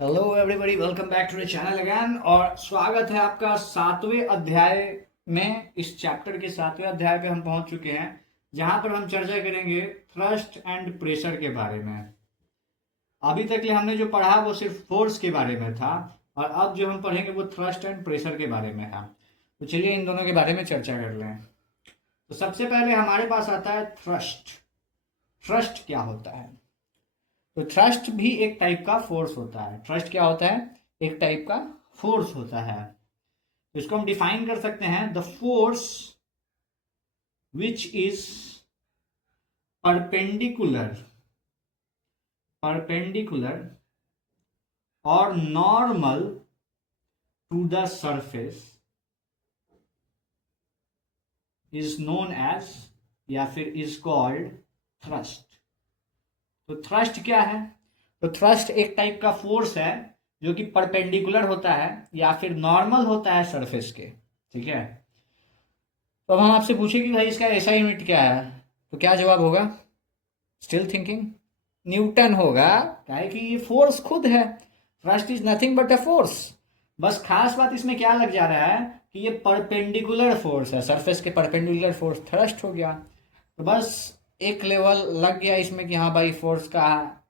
Hello everybody, welcome back to the channel again. और स्वागत है आपका सातवें अध्याय में। इस चैप्टर के सातवें अध्याय पे हम पहुंच चुके हैं, जहां पर हम चर्चा करेंगे थ्रस्ट एंड प्रेशर के बारे में। अभी तक के हमने जो पढ़ा वो सिर्फ फोर्स के बारे में था, और अब जो हम पढ़ेंगे वो थ्रस्ट एंड प्रेशर के बारे में है। तो चलिए इन दोनों के बारे में चर्चा कर लें। तो सबसे पहले हमारे पास आता है थ्रस्ट। थ्रस्ट क्या होता है? तो थ्रस्ट भी एक टाइप का फोर्स होता है। थ्रस्ट क्या होता है? एक टाइप का फोर्स होता है। तो इसको हम डिफाइन कर सकते हैं, the force which is perpendicular perpendicular और normal to the surface is known as, या फिर इज कॉल्ड थ्रस्ट। तो थ्रस्ट क्या है? तो थ्रस्ट एक टाइप का फोर्स है जो कि परपेंडिकुलर होता है या फिर नॉर्मल होता है सरफेस के। ठीक है। तो अब हम आपसे पूछे कि भाई इसका ऐसा यूनिट क्या है, तो क्या जवाब होगा? Still thinking? न्यूटन होगा। क्या है कि ये फोर्स खुद है। Thrust is nothing but a force. बस खास बात इसमें क्या लग जा रहा है कि ये परपेंडिकुलर फोर्स है, सरफेस के परपेंडिकुलर फोर्स थ्रस्ट हो गया। तो बस एक लेवल लग गया इसमें कि हाँ भाई, फोर्स का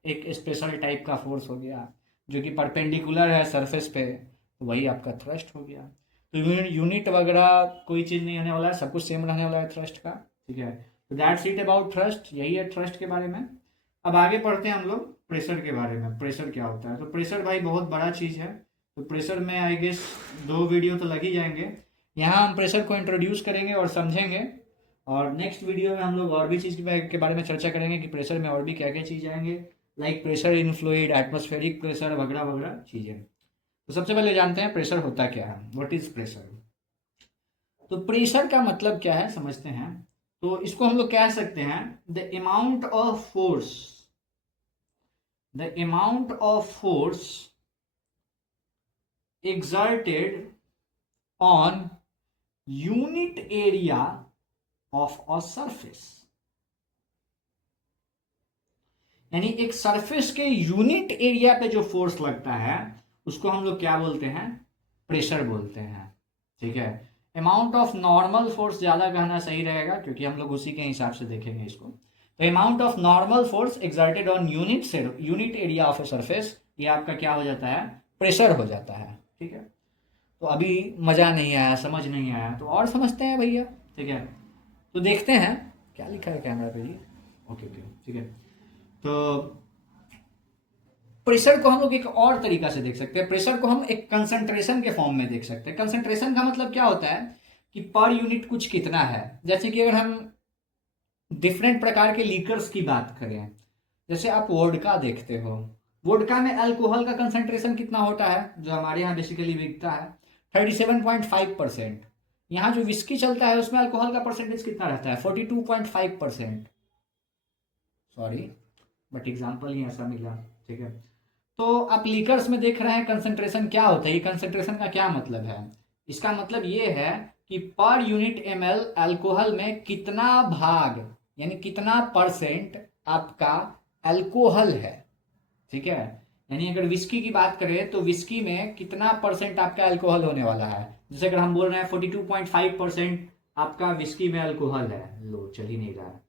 एक स्पेशल टाइप का फोर्स हो गया जो कि परपेंडिकुलर है सरफेस पे, तो वही आपका थ्रस्ट हो गया। तो यूनिट वगैरह कोई चीज़ नहीं होने वाला है, सब कुछ सेम रहने वाला है थ्रस्ट का। ठीक है। तो दैट्स इट अबाउट थ्रस्ट। यही है थ्रस्ट के बारे में। अब आगे पढ़ते हैं हम लोग प्रेशर के बारे में। प्रेशर क्या होता है? तो प्रेशर भाई बहुत बड़ा चीज़ है। तो प्रेशर में आई गेस 2 वीडियो तो लग ही जाएंगे। यहाँ हम प्रेशर को इंट्रोड्यूस करेंगे और समझेंगे, और नेक्स्ट वीडियो में हम लोग और भी चीज़ के बारे में चर्चा करेंगे कि प्रेशर में और भी क्या क्या चीज़ आएंगे, like pressure in fluid, atmospheric pressure वगैरह वगैरह चीज़ें। तो सबसे पहले जानते हैं प्रेशर होता क्या है, व्हाट इज प्रेशर। तो प्रेशर का मतलब क्या है समझते हैं। तो इसको हम लोग कह सकते हैं the amount of force exerted on unit area of a surface। यानी एक सरफेस के यूनिट एरिया पे जो फोर्स लगता है उसको हम लोग क्या बोलते हैं? प्रेशर बोलते हैं। ठीक है। अमाउंट ऑफ नॉर्मल फोर्स ज़्यादा कहना सही रहेगा, क्योंकि हम लोग उसी के हिसाब से देखेंगे इसको। तो amount of normal force exerted on unit area of a surface, ये आपका क्या हो जाता है? प्रेशर हो जाता है। ठीक है। तो अभी मज़ा नहीं आया, समझ नहीं आया, तो और समझते हैं भैया। ठीक है। तो देखते हैं क्या लिखा है कैमरा पे जी। ओके ओके, ठीक है। तो प्रेशर को हम लोग एक और तरीका से देख सकते हैं। प्रेशर को हम एक कंसंट्रेशन के फॉर्म में देख सकते हैं। कंसंट्रेशन का मतलब क्या होता है कि पर यूनिट कुछ कितना है। जैसे कि अगर हम डिफरेंट प्रकार के लीकर्स की बात करें, जैसे आप वोडका देखते हो, वोडका में अल्कोहल का कंसंट्रेशन कितना होता है जो हमारे यहाँ बेसिकली बिकता है? 37.5%। यहाँ जो विस्की चलता है उसमें अल्कोहल का परसेंटेज कितना रहता है? 42.5%। सॉरी, बट एग्जाम्पल ही ऐसा मिला। ठीक है। तो आप लीकर्स में देख रहे हैं कंसंट्रेशन क्या होता है। ये कंसंट्रेशन का क्या मतलब है? इसका मतलब ये है कि पर यूनिट ml अल्कोहल में कितना भाग, यानी कितना परसेंट आपका अल्कोहल है। ठीक है। यानी अगर विस्की की बात करें तो विस्की में कितना परसेंट आपका अल्कोहल होने वाला है। जैसे अगर हम बोल रहे हैं 42.5% आपका विस्की में अल्कोहल है, लो चल ही नहीं रहा है।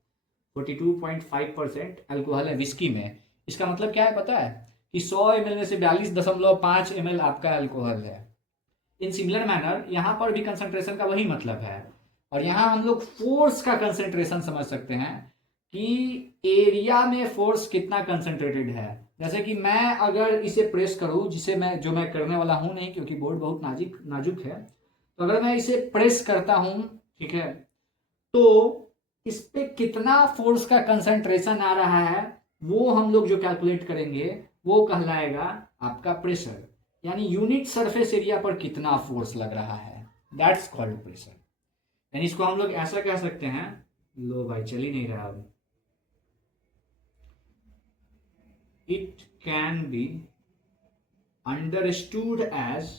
42.5% अल्कोहल है विस्की में। इसका मतलब क्या है पता है? कि 100 ml में से 42.5 ml आपका अल्कोहल है। इन सिमिलर मैनर यहाँ पर भी कंसंट्रेशन का वही मतलब है। और यहाँ हम लोग फोर्स का कंसंट्रेशन समझ सकते हैं कि एरिया में फोर्स कितना कंसंट्रेटेड है। जैसे कि मैं अगर इसे प्रेस करूं, जिसे मैं करने वाला हूं नहीं, क्योंकि बोर्ड बहुत नाजुक नाजुक है। तो अगर मैं इसे प्रेस करता हूं, ठीक है, तो इस पे कितना फोर्स का कंसंट्रेशन आ रहा है वो हम लोग जो कैलकुलेट करेंगे वो कहलाएगा आपका प्रेशर। यानी यूनिट सरफेस एरिया पर कितना फोर्स लग रहा है, दैट्स कॉल्ड प्रेशर। यानी इसको हम लोग ऐसा कह सकते हैं, लो भाई चल ही नहीं रहा अब। It can be understood as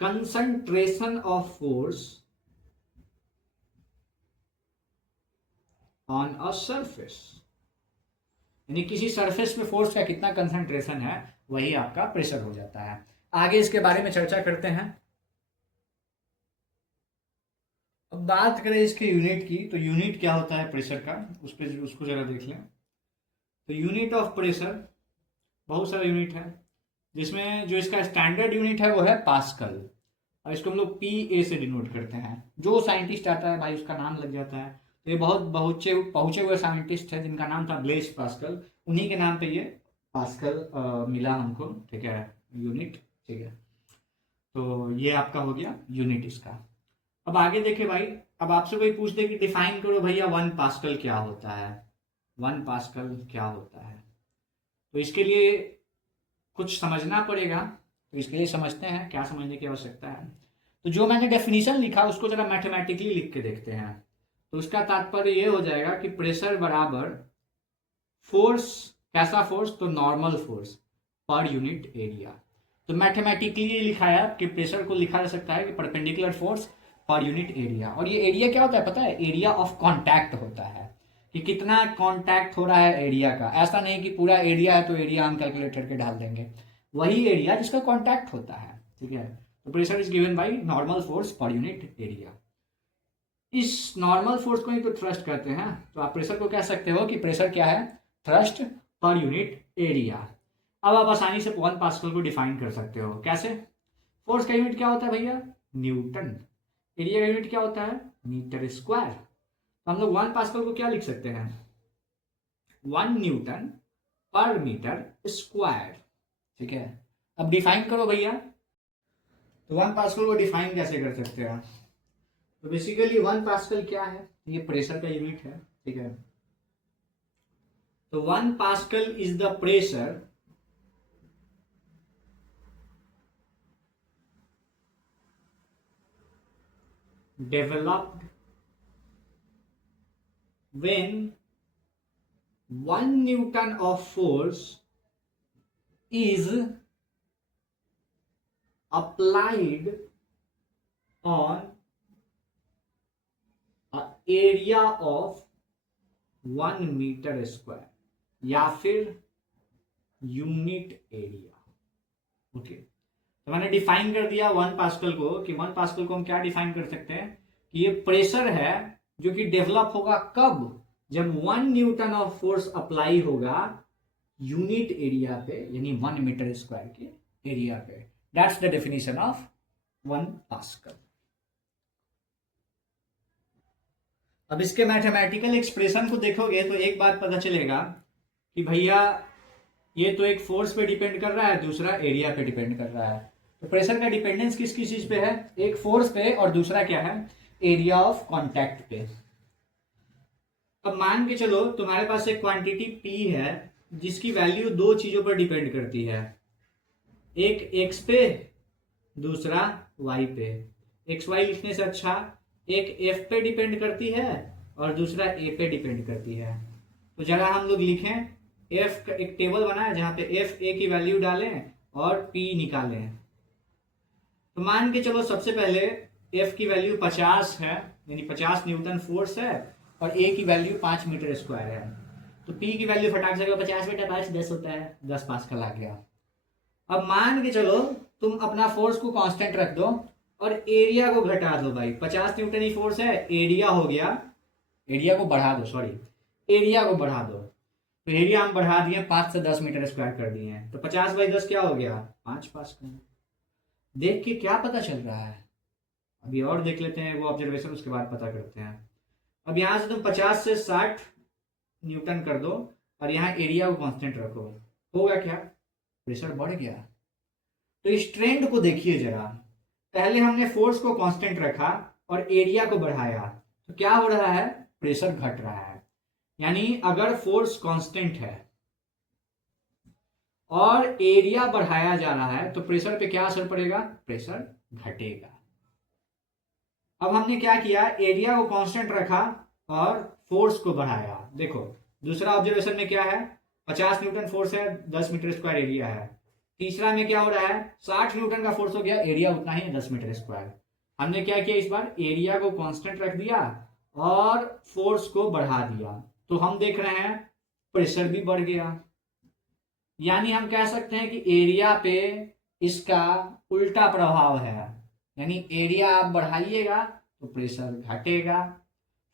concentration of force on a surface। यानी किसी सरफेस पे फोर्स का कितना कंसंट्रेशन है वही आपका प्रेशर हो जाता है। आगे इसके बारे में चर्चा करते हैं। अब बात करें इसके यूनिट की, तो यूनिट क्या होता है प्रेशर का, उसको जरा देख लें। तो यूनिट ऑफ प्रेशर बहुत सारे यूनिट है, जिसमें जो इसका स्टैंडर्ड यूनिट है वो है पास्कल, और इसको हम लोग पी ए से डिनोट करते हैं। जो साइंटिस्ट आता है भाई उसका नाम लग जाता है। तो ये बहुत पहुंचे हुए साइंटिस्ट है जिनका नाम था ब्लेस पास्कल, उन्हीं के नाम पे ये पास्कल मिला हमको, ठीक है, यूनिट, ठीक है। तो ये आपका हो गया यूनिट इसका। अब आगे देखे भाई, अब आपसे कोई पूछ दे कि डिफाइन करो भैया 1 पास्कल क्या होता है, 1 पास्कल क्या होता है, तो इसके लिए कुछ समझना पड़ेगा। तो इसके लिए समझते हैं क्या समझने की आवश्यकता है। तो जो मैंने डेफिनेशन लिखा उसको जरा मैथमेटिकली लिख के देखते हैं। तो उसका तात्पर्य ये हो जाएगा कि प्रेशर बराबर फोर्स, कैसा फोर्स, तो normal force per unit area. तो मैथमेटिकली लिखा है कि प्रेशर को लिखा जा सकता है कि perpendicular force per unit area. और ये एरिया क्या होता है पता है, एरिया ऑफ कांटेक्ट होता है, कि कितना कांटेक्ट हो रहा है एरिया का। ऐसा नहीं कि पूरा एरिया है तो एरिया हम कैलकुलेट करके डाल देंगे, वही एरिया जिसका कांटेक्ट होता है, ठीक है। तो pressure is given by normal force per unit area. इस नॉर्मल फोर्स को ही तो थ्रस्ट कहते हैं। तो आप प्रेशर को कह सकते हो कि प्रेशर क्या है, थ्रस्ट पर यूनिट एरिया। अब आप आसानी से 1 पास्कल को डिफाइन कर सकते हो। कैसे? फोर्स का यूनिट क्या होता है भैया, न्यूटन। एरिया का यूनिट क्या होता है, मीटर स्क्वायर। तो हम लोग 1 पास्कल को क्या लिख सकते हैं, 1 न्यूटन पर मीटर स्क्वायर, ठीक है। अब डिफाइन करो भैया, तो 1 पास्कल को डिफाइन कैसे कर सकते हैं। तो बेसिकली 1 पास्कल क्या है, ये प्रेशर का यूनिट है, ठीक है। तो 1 pascal is the pressure developed when 1 Newton of force is applied on an area of 1 metre square, या फिर यूनिट एरिया। ओके, तो मैंने डिफाइन कर दिया 1 पास्कल को, कि 1 पास्कल को हम क्या डिफाइन कर सकते हैं कि ये प्रेशर है जो कि डेवलप होगा कब, जब 1 न्यूटन ऑफ फोर्स अप्लाई होगा यूनिट एरिया पे, यानी 1 मीटर स्क्वायर के एरिया पे। That's the definition of 1 pascal. अब इसके मैथमेटिकल एक्सप्रेशन को देखोगे तो एक बात पता चलेगा कि भैया ये तो एक फोर्स पे डिपेंड कर रहा है, दूसरा एरिया पे डिपेंड कर रहा है। तो प्रेशर का डिपेंडेंस किस किस चीज पे है, एक फोर्स पे और दूसरा क्या है, एरिया ऑफ कांटेक्ट पे। अब मान के चलो तुम्हारे पास एक क्वांटिटी P है जिसकी वैल्यू दो चीजों पर डिपेंड करती है, एक x पे, दूसरा y पे। एक्स वाई लिखने से अच्छा एक f पे डिपेंड करती है और दूसरा a पे डिपेंड करती है। तो जरा हम लोग लिखें, f का एक टेबल बना है जहां पे f a की वैल्यू डालें और p निकालें। तो मान के चलो सबसे पहले f की वैल्यू 50 है, यानी 50 न्यूटन फोर्स है, और a की वैल्यू 5 मीटर स्क्वायर है। तो p की वैल्यू फटाक से 50 बेटा 5 10 होता है, 10 पास्कल आ गया। अब मान के चलो तुम अपना फोर्स को कांस्टेंट रख दो और एरिया को घटा दो भाई, 50 न्यूटन ही फोर्स है, एरिया हो गया, एरिया को बढ़ा दो, सॉरी एरिया को बढ़ा दो। तो एरिया हम बढ़ा दिए 5 से 10 मीटर स्क्वायर कर दिए हैं, तो 50/10 क्या हो गया, 5 पास्कल। देख के क्या पता चल रहा है, अभी और देख लेते हैं वो ऑब्जर्वेशन, उसके बाद पता करते हैं। अब यहां से तुम 50 से 60 न्यूटन कर दो और यहाँ एरिया को कांस्टेंट रखो, होगा क्या, प्रेशर बढ़ गया। तो इस ट्रेंड को देखिए जरा, पहले हमने फोर्स को कांस्टेंट रखा और एरिया को बढ़ाया, तो क्या हो रहा है, प्रेशर घट रहा है। यानी अगर फोर्स कांस्टेंट है और एरिया बढ़ाया जा रहा है तो प्रेशर पे क्या असर पड़ेगा, प्रेशर घटेगा। अब हमने क्या किया, एरिया को कांस्टेंट रखा और फोर्स को बढ़ाया। देखो दूसरा ऑब्जर्वेशन में क्या है, 50 न्यूटन फोर्स है, 10 मीटर स्क्वायर एरिया है। तीसरा में क्या हो रहा है, 60 न्यूटन का फोर्स हो गया, एरिया उतना ही है 10 मीटर स्क्वायर। हमने क्या किया, इस बार एरिया को कांस्टेंट रख दिया और फोर्स को बढ़ा दिया। तो हम देख रहे हैं प्रेशर भी बढ़ गया। यानी हम कह सकते हैं कि एरिया पे इसका उल्टा प्रभाव है। यानी एरिया आप बढ़ाइएगा तो प्रेशर घटेगा,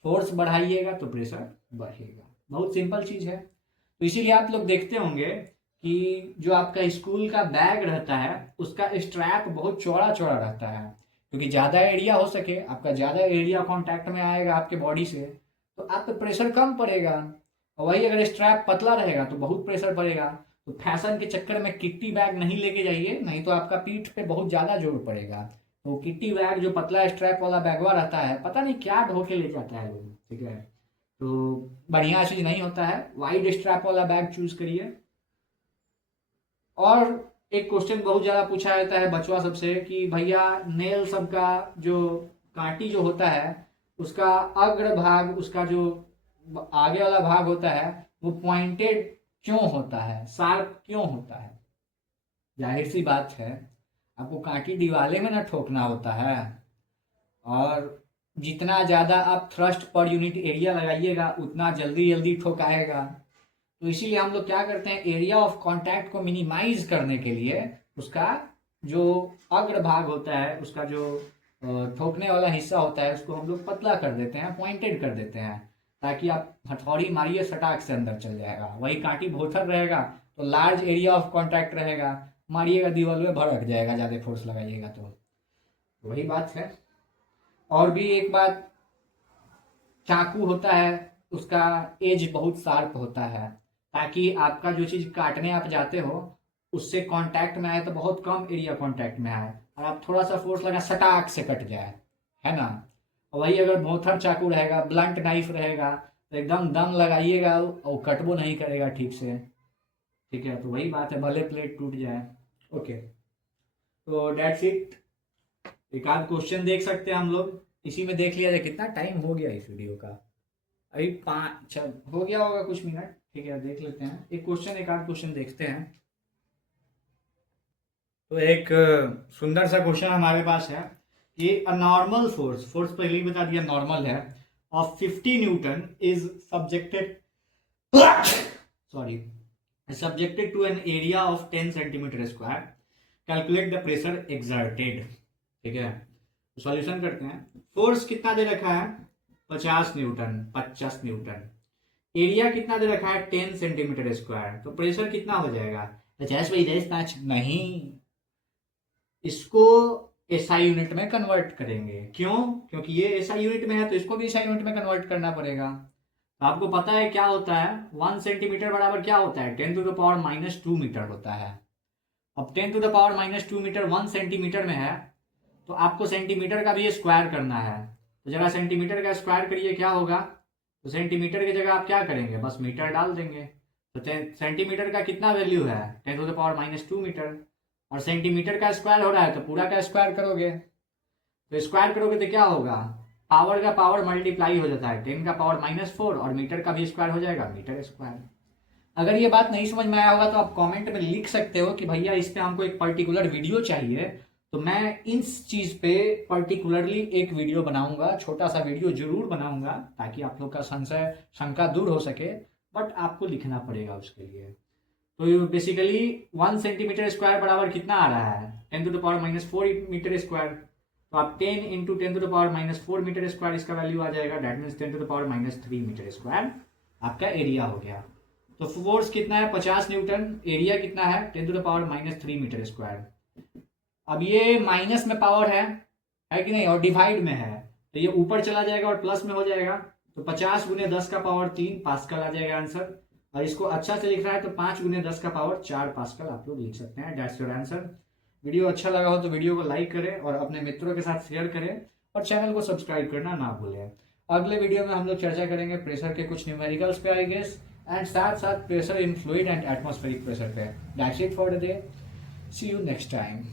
फोर्स बढ़ाइएगा तो प्रेशर बढ़ेगा। बहुत सिंपल चीज है। तो इसीलिए आप लोग देखते होंगे कि जो आपका स्कूल का बैग रहता है उसका स्ट्रैप बहुत चौड़ा चौड़ा रहता है, क्योंकि ज़्यादा एरिया हो सके, आपका ज़्यादा एरिया कांटेक्ट में आएगा आपके बॉडी से तो आप पे प्रेशर कम पड़ेगा। और वही अगर स्ट्रैप पतला रहेगा तो बहुत प्रेशर पड़ेगा। तो फैशन के चक्कर में किट्टी बैग नहीं लेके जाइए, नहीं तो आपका पीठ पे बहुत ज़्यादा जोर पड़ेगा। तो किट्टी बैग जो पतला स्ट्रैप वाला बैगवा रहता है, पता नहीं क्या ढो के ले जाता है लोग, ठीक है। तो बढ़िया चीज़ नहीं होता है, वाइड स्ट्रैप वाला बैग चूज करिए। और एक क्वेश्चन बहुत ज़्यादा पूछा जाता है बचवा सबसे कि भैया नेल सबका जो कांटी जो होता है उसका अग्र भाग, उसका जो आगे वाला भाग होता है वो पॉइंटेड क्यों होता है, शार्प क्यों होता है? जाहिर सी बात है, आपको कांटी दीवाले में ना ठोकना होता है, और जितना ज़्यादा आप थ्रस्ट पर यूनिट एरिया लगाइएगा उतना जल्दी जल्दी ठोकाएगा। तो इसीलिए हम लोग क्या करते हैं, एरिया ऑफ कांटेक्ट को मिनिमाइज करने के लिए उसका जो अग्र भाग होता है, उसका जो ठोकने वाला हिस्सा होता है उसको हम लोग पतला कर देते हैं, पॉइंटेड कर देते हैं, ताकि आप हथौड़ी मारिए सटाक से अंदर चल जाएगा। वही कांटी भोथर रहेगा तो लार्ज एरिया ऑफ कांटेक्ट रहेगा, मारिएगा दीवार में भड़क जाएगा ज़्यादा फोर्स लगाइएगा तो। वही बात है। और भी एक बात, चाकू होता है उसका एज बहुत शार्प होता है, ताकि आपका जो चीज़ काटने आप जाते हो उससे कांटेक्ट में आए तो बहुत कम एरिया कांटेक्ट में आए, और आप थोड़ा सा फोर्स लगा सटाक से कट जाए, है ना। वही अगर मोथर चाकू रहेगा, ब्लंट नाइफ रहेगा तो एकदम दम लगाइएगा और कटबो नहीं करेगा ठीक से, ठीक है। तो वही बात है, भले प्लेट टूट जाए। ओके, तो डेट्स इट। एक आध क्वेश्चन देख सकते हैं हम लोग, इसी में देख लिया जाए। कितना टाइम हो गया इस वीडियो का? अभी 5 हो गया होगा कुछ मिनट, ठीक है। देख लेते हैं एक क्वेश्चन, एक आध क्वेश्चन देखते हैं। तो एक सुंदर सा क्वेश्चन हमारे पास है कि अ नॉर्मल फोर्स, फोर्स पहले ही बता दिया नॉर्मल है, of 50 newton is subjected sorry subjected to an area of 10 centimetre square, calculate the pressure exerted. ठीक है, सॉल्यूशन करते हैं। फोर्स कितना दे रखा है? 50 न्यूटन, 50 न्यूटन। एरिया कितना दे रखा है? 10 सेंटीमीटर स्क्वायर। तो प्रेशर कितना हो जाएगा? 50/10 नहीं, इसको एसआई यूनिट में कन्वर्ट करेंगे। क्यों? क्योंकि ये एसआई यूनिट में है तो इसको भी एसआई यूनिट में कन्वर्ट करना पड़ेगा। तो आपको पता है क्या होता है, 1 सेंटीमीटर बराबर क्या होता है? 10⁻⁻² मीटर होता है। अब 10⁻⁻² मीटर 1 सेंटीमीटर में है तो आपको सेंटीमीटर का भी स्क्वायर करना है। तो जरा सेंटीमीटर का स्क्वायर करिए, क्या होगा? तो सेंटीमीटर की जगह आप क्या करेंगे? बस मीटर डाल देंगे। तो सेंटीमीटर का कितना वैल्यू है? 10⁻⁻² मीटर। और सेंटीमीटर का स्क्वायर हो रहा है तो पूरा का स्क्वायर करोगे। तो स्क्वायर करोगे तो क्या होगा? पावर का पावर मल्टीप्लाई हो जाता है, 10 का पावर -4, और मीटर का भी स्क्वायर हो जाएगा, मीटर स्क्वायर। अगर ये बात नहीं समझ में आया होगा तो आप कमेंट में लिख सकते हो कि भैया इस पे हमको एक पर्टिकुलर वीडियो चाहिए, तो मैं इस चीज़ पे पर्टिकुलरली एक वीडियो बनाऊंगा, छोटा सा वीडियो जरूर बनाऊंगा, ताकि आप लोग का संशय शंका दूर हो सके। बट आपको लिखना पड़ेगा उसके लिए। तो बेसिकली 1 सेंटीमीटर स्क्वायर बराबर कितना आ रहा है? 10⁻⁻4 मीटर स्क्वायर। तो आप 10 इंटू 10⁻⁻4 मीटर स्क्वायर इसका वैल्यू आ जाएगा, दैट मीन्स 10⁻⁻3 मीटर स्क्वायर आपका एरिया हो गया। तो फोर्स कितना है? 50 न्यूटन। एरिया कितना है? 10⁻⁻3 मीटर स्क्वायर। अब ये माइनस में पावर है कि नहीं, और डिवाइड में है, तो ये ऊपर चला जाएगा और प्लस में हो जाएगा। तो 50 × 10 का पावर 3 पास्कल आ जाएगा आंसर। और इसको अच्छा से लिख रहा है तो 5 × 10 का पावर 4 पास्कल आप लोग लिख सकते हैं। That's your answer. वीडियो अच्छा लगा हो तो वीडियो को लाइक करें और अपने मित्रों के साथ शेयर करें, और चैनल को सब्सक्राइब करना ना भूलें। अगले वीडियो में हम लोग चर्चा करेंगे प्रेशर के कुछ न्यूमेरिकल्स पे आई गेस, एंड साथ साथ pressure in fluid and atmospheric pressure पे। That's it for the day. See you next time.